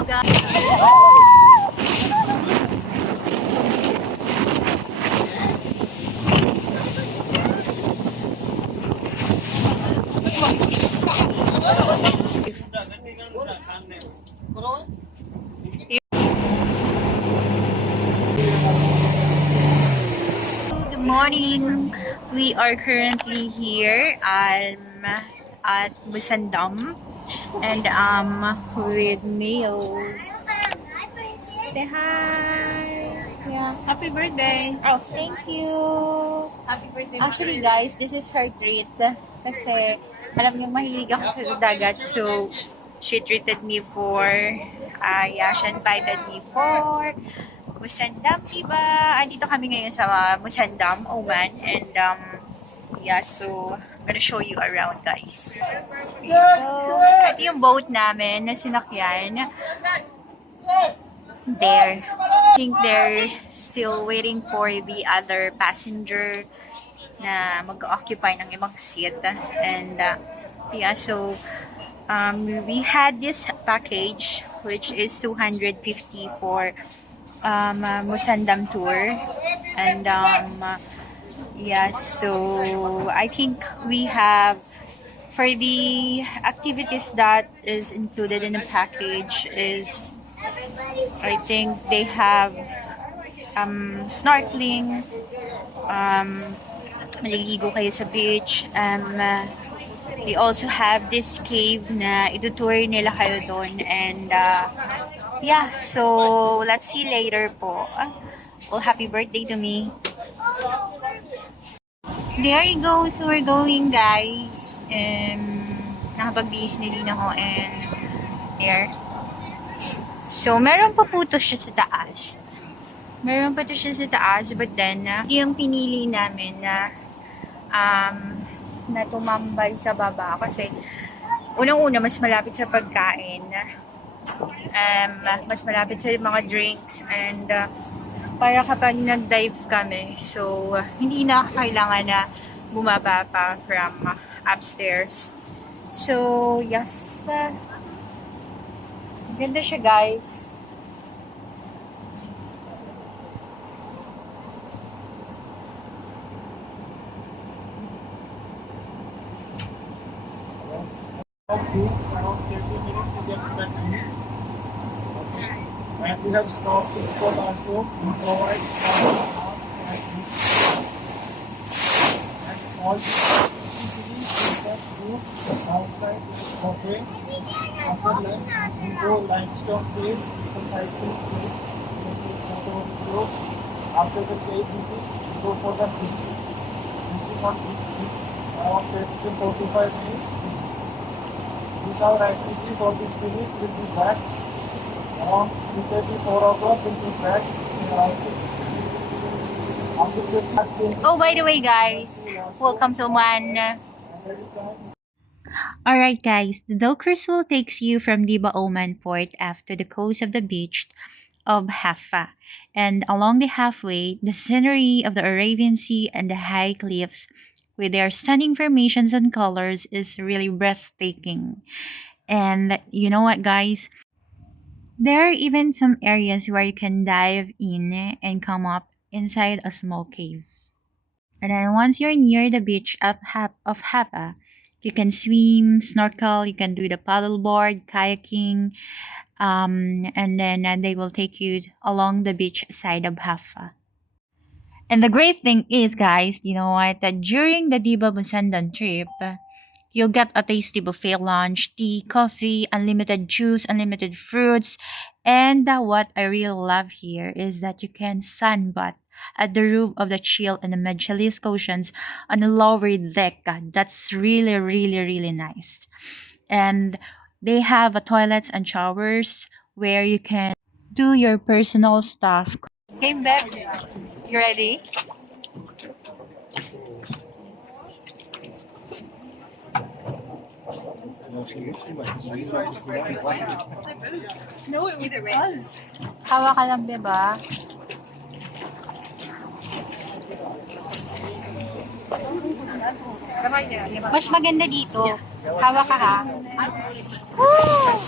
Hello guys. Good morning. We are currently here at Musandam and with Mayo. Say hi. Yeah. Happy birthday! Oh, thank you. Happy birthday! Actually guys, this is her treat kasi alam niyo mahilig ako sa dagat, so she treated me for yeah, she invited me for Musandam, diba? Andito kami ngayon sa Musandam, Oman, and yeah, so I'm gonna show you around guys. So, ito yung boat namin na sinakyan. There. I think they're still waiting for the other passenger na mag-occupy ng ibang seat. And yeah, so we had this package which is 250 for Musandam tour. And yeah, so I think we have for the activities that is included in the package is I think they have snorkeling, maliligo kayo sa beach, they also have this cave na itutour nila kayo doon, and yeah, so let's see later po. Well, happy birthday to me. There you go, so we're going guys, nakapag-bihis na din ako, and there. So, meron pa po to siya sa taas. Meron pa to siya sa taas, but then, yung pinili namin na na tumambay sa baba kasi unang-una mas malapit sa pagkain, mas malapit sa mga drinks, and para kapag nag-dive kami, so hindi na kailangan na bumaba pa from upstairs. So, yes, ganda siya guys. Around 30 minutes to get to that beach. Okay. And we have snorkeling spot also. We provide and all easily you can do outside buffet. After lunch, we go limestone cave, some sightseeing place, we take photo of the float. After the cave visit, we go for the beach. Reaching on beach around 30 to 45 minutes. This is our activity for this visit. We'll be back around 3:30, 4 o'clock. We'll be back after the Oh, by the way guys, welcome to Oman. Alright guys, the Dow Cruise will takes you from Diba Oman port after the coast of the beach of Haffa, and along the halfway, the scenery of the Arabian Sea and the high cliffs with their stunning formations and colors is really breathtaking. And you know what guys? There are even some areas where you can dive in and come up inside a small cave. And then once you're near the beach of Hapa, you can swim, snorkel, you can do the paddleboard, kayaking, and then they will take you along the beach side of Haffa. And the great thing is, guys, you know what, that during the Diba Musandam trip, you'll get a tasty buffet lunch, tea, coffee, unlimited juice, unlimited fruits, and what I really love here is that you can sunbath at the roof of the Chill and the Medjugorje Oceans on the lower deck. That's really, really, really nice. And they have toilets and showers where you can do your personal stuff. Came back. You ready? No, it was. Hawa ka lang, diba? Mas maganda dito. Hawa ka ha. Woo!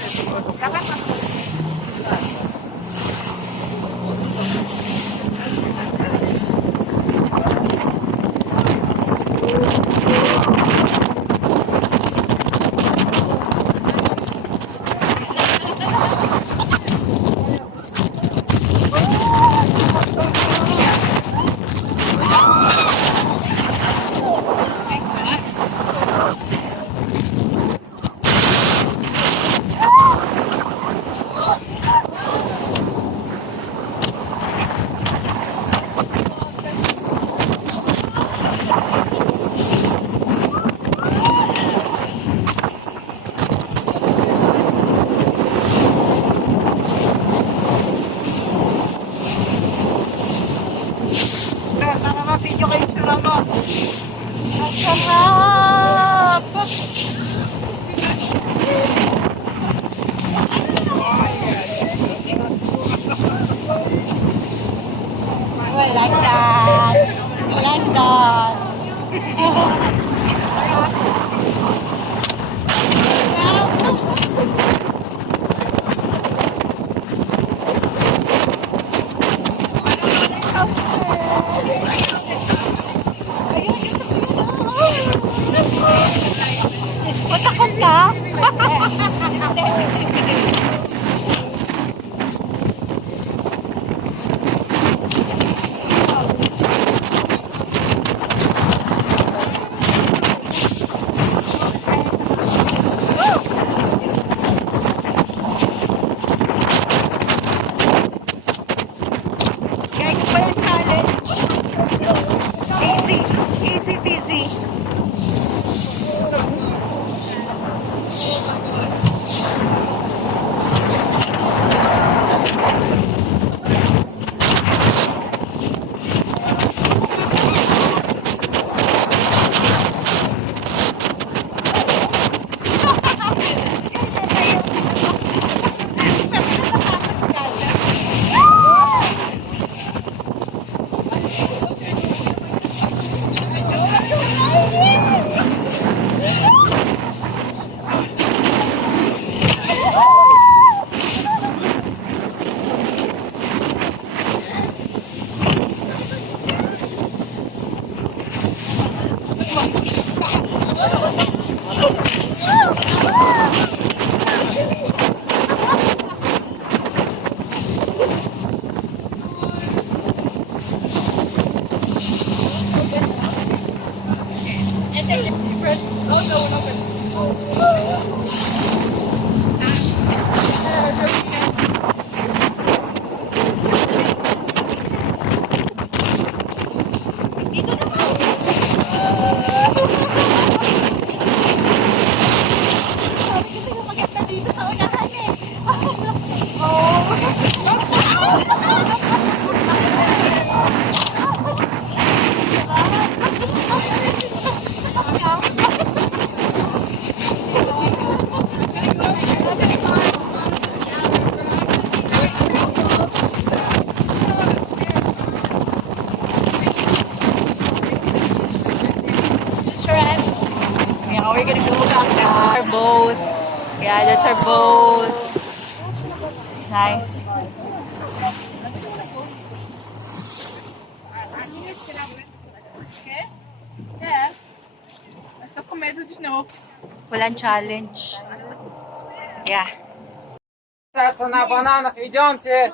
boat. Yeah, that's our boat. It's nice. Okay? Yeah. Basta com medo de novo. Walang challenge. Yeah. That's na banana, idący.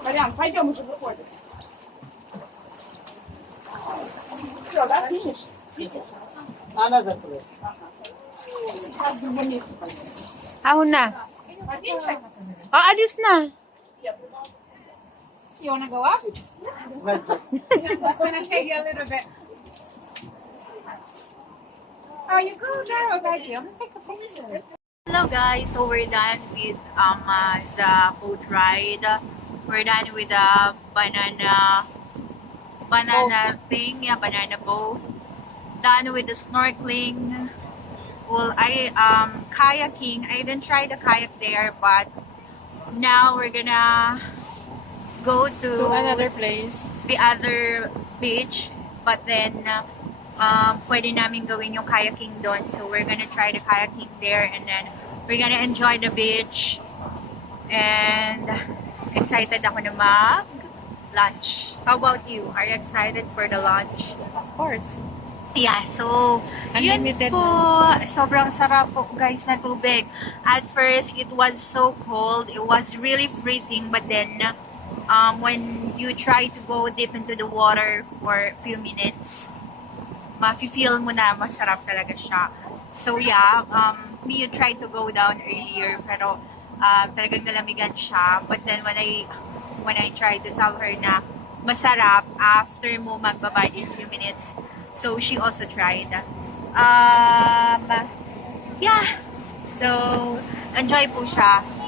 Mariana, пойдем уже выходим. Все, да, финиш? Another place. Ahon na. Oh, alis na. You wanna go up? Right there. It's gonna take you a little bit. Oh, you go there, okay? I'm gonna take a picture. Hello guys, so we're done with the boat ride. We're done with the banana thing, yeah, banana boat. Done with the snorkeling. Well, kayaking. I didn't try the kayak there, but now we're gonna go to another place. the other beach, but then pwede namin gawin yung kayaking doon. So we're gonna try the kayaking there, and then we're gonna enjoy the beach. And excited ako na mag-lunch. How about you? Are you excited for the lunch? Of course. Yeah, so yun Unlimited po. Sobrang sarap po guys na tubig. At first, it was so cold. It was really freezing, but then when you try to go deep into the water for a few minutes, mafe-feel mo na masarap talaga siya. So yeah, me you tried to go down earlier, pero talagang nalamigan siya. But then when I tried to tell her na masarap after mo magbabad in a few minutes, so she also tried. Yeah, so enjoy po siya.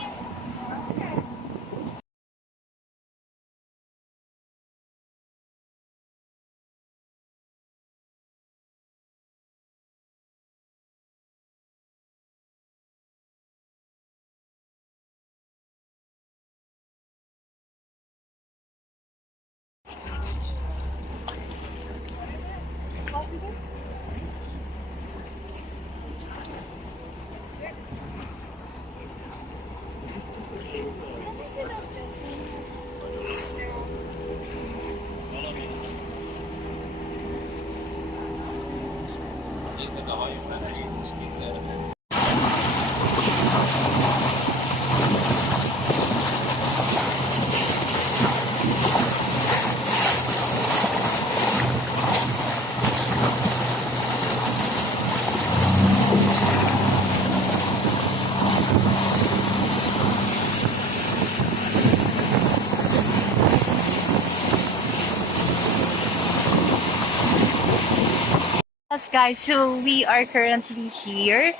Yes, guys, so we are currently here.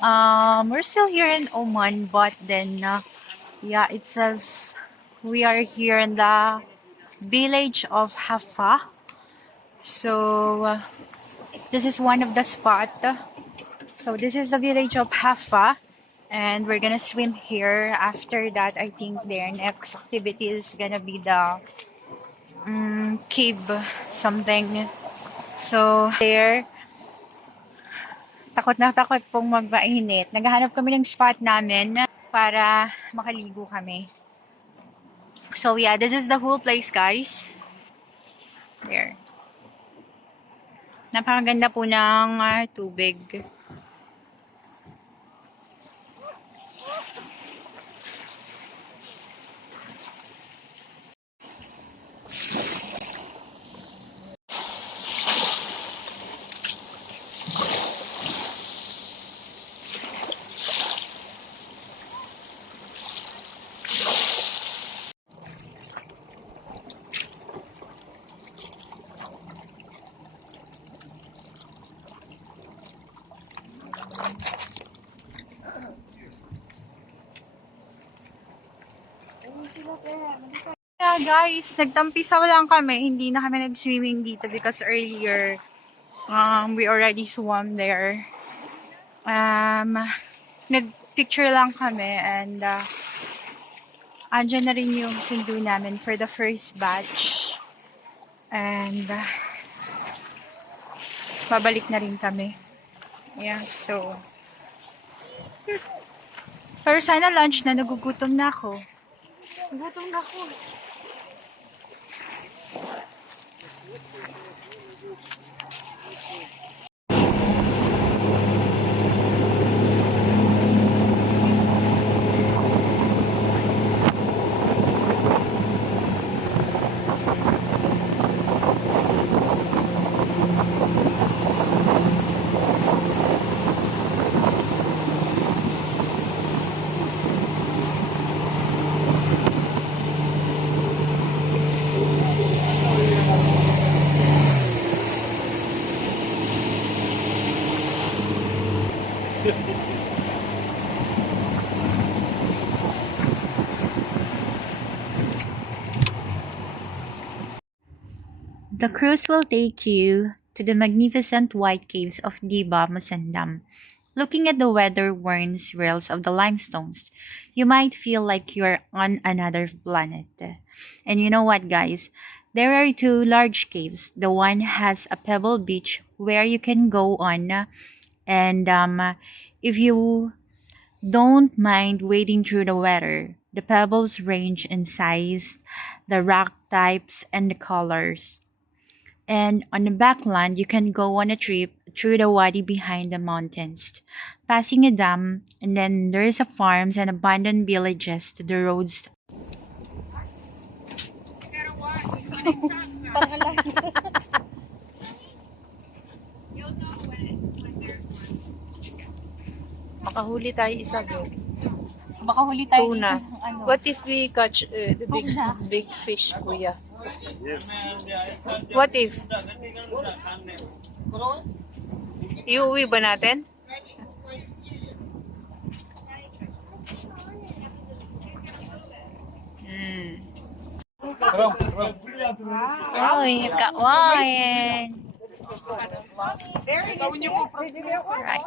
We're still here in Oman, but then, yeah, it says we are here in the village of Hafa. So, this is one of the spot. So, this is the village of Hafa, and we're gonna swim here. After that, I think their next activity is gonna be the cave something. So, there, takot na takot pong magpainit. Naghahanap kami ng spot namin para makaligo kami. So yeah, this is the whole place, guys. There. Napakaganda po ng tubig. Yeah, guys, nagtampisaw lang kami. Hindi na kami nag-swimming dito because earlier, we already swam there. Nag-picture lang kami and Andyan na rin yung sundo namin for the first batch. And babalik na rin kami. Yeah, so pero sana lunch na, nagugutom na ako. Nagugutom na ako. The cruise will take you to the magnificent white caves of Diba, Musandam. Looking at the weather-worn swirls of the limestones, you might feel like you're on another planet. And you know what, guys? There are two large caves. The one has a pebble beach where you can go on, and if you don't mind wading through the water, the pebbles range in size, the rock types, and the colors. And on the backland, you can go on a trip through the wadi behind the mountains, passing a dam, and then there's a farms and abandoned villages to the roads. Makahuli tayo isa doon. Makahuli tayo Tuna. dito ng ano. What if we catch the Tuna. big fish, kuya? What if? Iuwi ba natin? Oh, you've got wine. Right.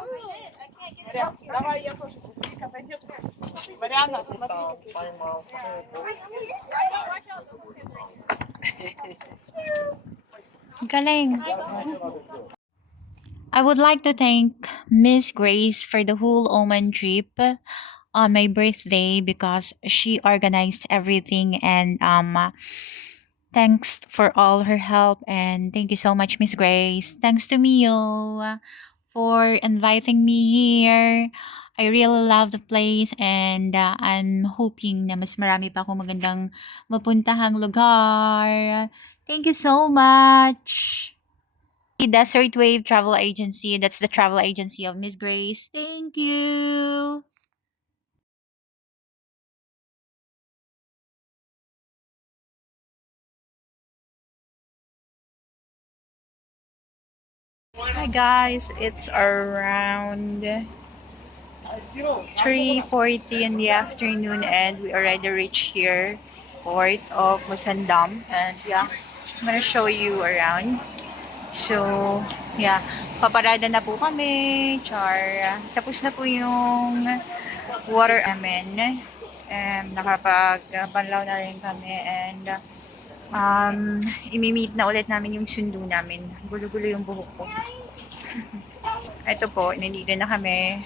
Galing. I would like to thank Miss Grace for the whole Oman trip on my birthday because she organized everything, and thanks for all her help, and thank you so much, Miss Grace. Thanks to Mio for inviting me here. I really love the place, and I'm hoping na mas marami pa akong magandang mapuntahang lugar. Thank you so much. Desert Wave Travel Agency. That's the travel agency of Miss Grace. Thank you. Hi guys, it's around 3:40 in the afternoon and we already reached here, port of Musandam, and yeah, I'm gonna show you around. So, yeah, paparada na po kami, char. Tapos na po yung water amin. Nakapag-banlaw na rin kami, and imi-meet na ulit namin yung sundo namin. Gulo-gulo yung buhok ko. Ito po, nandito na kami.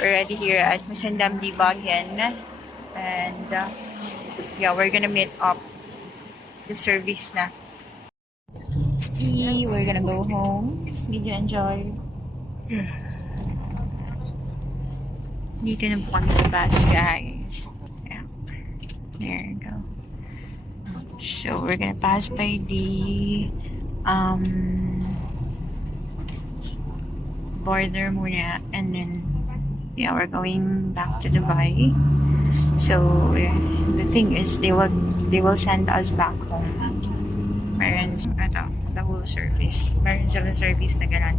We're already here at Musandam Diba again. And, yeah, we're gonna meet up the service na. We're gonna go home. Did you enjoy? Dito na po kami sa bus, guys. Yeah. There you go. So, we're gonna pass by the border muna, and then yeah, we're going back to Dubai. So the thing is, they will send us back home. Meron the whole service. Meron silang service na ganun.